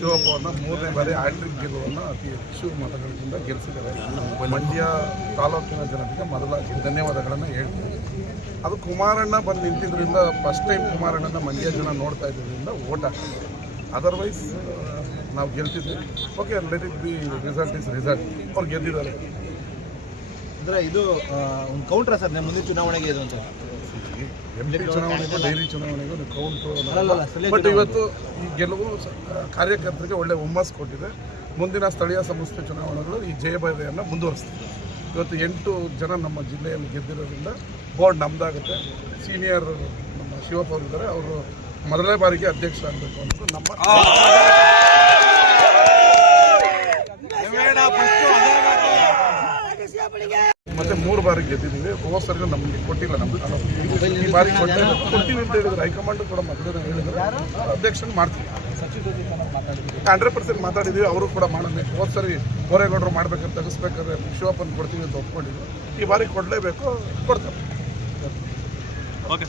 ಶಿವಪ್ಪವನ್ನು 3ನೇ ಬಾರಿ ಹ್ಯಾಟ್ರಿಕ್ ಗೆಲುವನ್ನು ಅತಿ ಹೆಚ್ಚು ಮತಗಳಿಂದ ಗೆಲ್ಲಿಸಿದ್ದಾರೆ. ಮಂಡ್ಯ ತಾಲೂಕಿನ ಜನತೆಗೆ ಮೊದಲಾಗಿ ಧನ್ಯವಾದಗಳನ್ನು ಹೇಳ್ತೀನಿ. ಅದು ಕುಮಾರಣ್ಣ ಬಂದು ನಿಂತಿದ್ದರಿಂದ ಫಸ್ಟ್ ಟೈಮ್ ಕುಮಾರಣ್ಣನ ಮಂಡ್ಯ ಜನ ನೋಡ್ತಾ ಇದ್ದರಿಂದ ಓಟ್ ಹಾಕ್ತಾರೆ. ಅದರ್ವೈಸ್ ನಾವು ಗೆಲ್ತಿದ್ವಿ. Okay, let it be, result is result. ಅವ್ರು ಗೆದ್ದಿದ್ದಾರೆ. ಅಂದರೆ ಇದು ಒಂದು ಕೌಂಟ್ರಾ ಸರ್ ಮುಂದಿನ ಚುನಾವಣೆಗೆ ಇದು ಅಂತ MP ಚುನಾವಣೆಗೂ ಡೈರಿ ಚುನಾವಣೆಗೂ ಕೌಂಟ್ರು. ಬಟ್ ಇವತ್ತು ಈ ಗೆಲುವು ಕಾರ್ಯಕರ್ತರಿಗೆ ಒಳ್ಳೆ ಹುಮ್ಮಸ್ಸು ಕೊಟ್ಟಿದೆ. ಮುಂದಿನ ಸ್ಥಳೀಯ ಸಂಸ್ಥೆ ಚುನಾವಣೆಗಳು ಈ ಜಯಭಾರಿಯನ್ನು ಮುಂದುವರಿಸ್ತಿದೆ. ಇವತ್ತು 8 ಜನ ನಮ್ಮ ಜಿಲ್ಲೆಯಲ್ಲಿ ಗೆದ್ದಿರೋದ್ರಿಂದ ಬೋರ್ಡ್ ನಮ್ಮದಾಗುತ್ತೆ. ಸೀನಿಯರ್ ನಮ್ಮ ಶಿವಪ್ಪ ಅವರು ಇದ್ದಾರೆ, ಅವರು ಮೊದಲನೇ ಬಾರಿಗೆ ಅಧ್ಯಕ್ಷರಾಗಬೇಕು ಅಂತ ನಮ್ಮ ಮತ್ತೆ 3 ಬಾರಿ ಗೆದ್ದಿದ್ದೀವಿ. ಹೋದ ಸರಿ ನಮಗೆ ಕೊಟ್ಟಿಲ್ಲ. ಈ ಬಾರಿ ಕೊಡ್ತೀವಿ ಅಂತ ಹೇಳಿದ್ರು. ಹೈಕಮಾಂಡ್ ಕೂಡ ಮೊದಲೇ ಹೇಳಿದ್ರು ಅಧ್ಯಕ್ಷನ ಮಾಡ್ತೀವಿ. 100% ಮಾತಾಡಿದ್ದೀವಿ. ಅವರು ಕೂಡ ಮಾಡಬೇಕು. ಹೋದ ಸರಿ ಗೋರೇಗೌಡರು ಮಾಡ್ಬೇಕಂತ ತೆಗೆಸ್ಬೇಕಾದ್ರೆ ಶಿವಪ್ಪನ ಕೊಡ್ತೀವಿ ಅಂತ ಒಪ್ಕೊಂಡಿದ್ರು. ಈ ಬಾರಿ ಕೊಡಲೇಬೇಕು, ಕೊಡ್ತಾರೆ. ಓಕೆ.